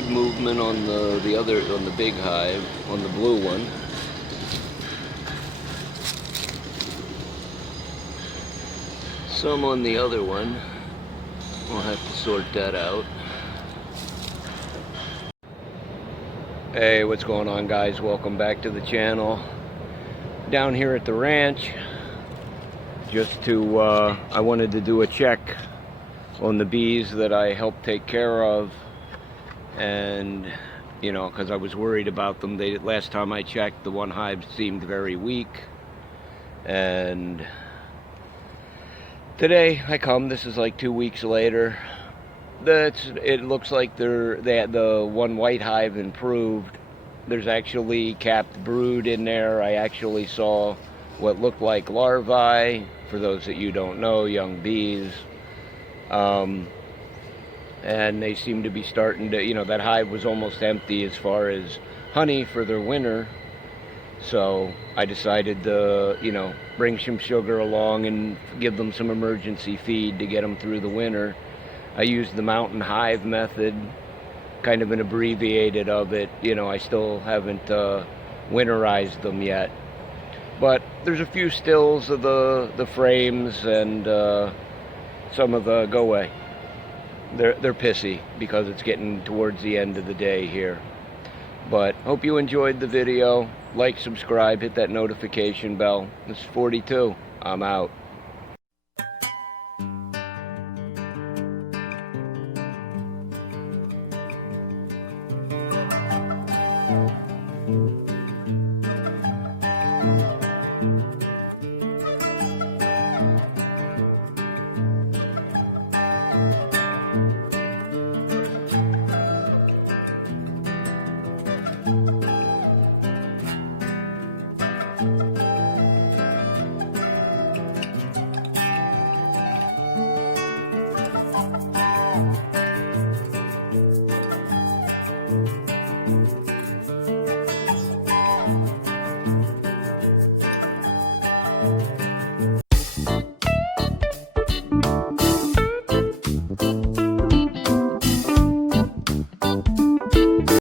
good movement on the big hive, on the blue one. Some on the other one. We'll have to sort that out. Hey, what's going on, guys? Welcome back to the channel. Down here at the ranch, just to I wanted to do a check on the bees that I helped take care of, and you know, because I was worried about them. Last time I checked, the one hive seemed very weak, and today I come. This is like 2 weeks later. It looks like the one white hive improved. There's actually capped brood in there. I actually saw what looked like larvae. For those that you don't know, young bees. And they seem to be starting to, you know, that hive was almost empty as far as honey for their winter. So I decided to, you know, bring some sugar along and give them some emergency feed to get them through the winter. I used the mountain hive method, kind of an abbreviated of it. You know, I still haven't winterized them yet. But there's a few stills of the frames and some of the go away. They're pissy because it's getting towards the end of the day here. But hope you enjoyed the video. Like, subscribe, hit that notification bell. This is 42. I'm out.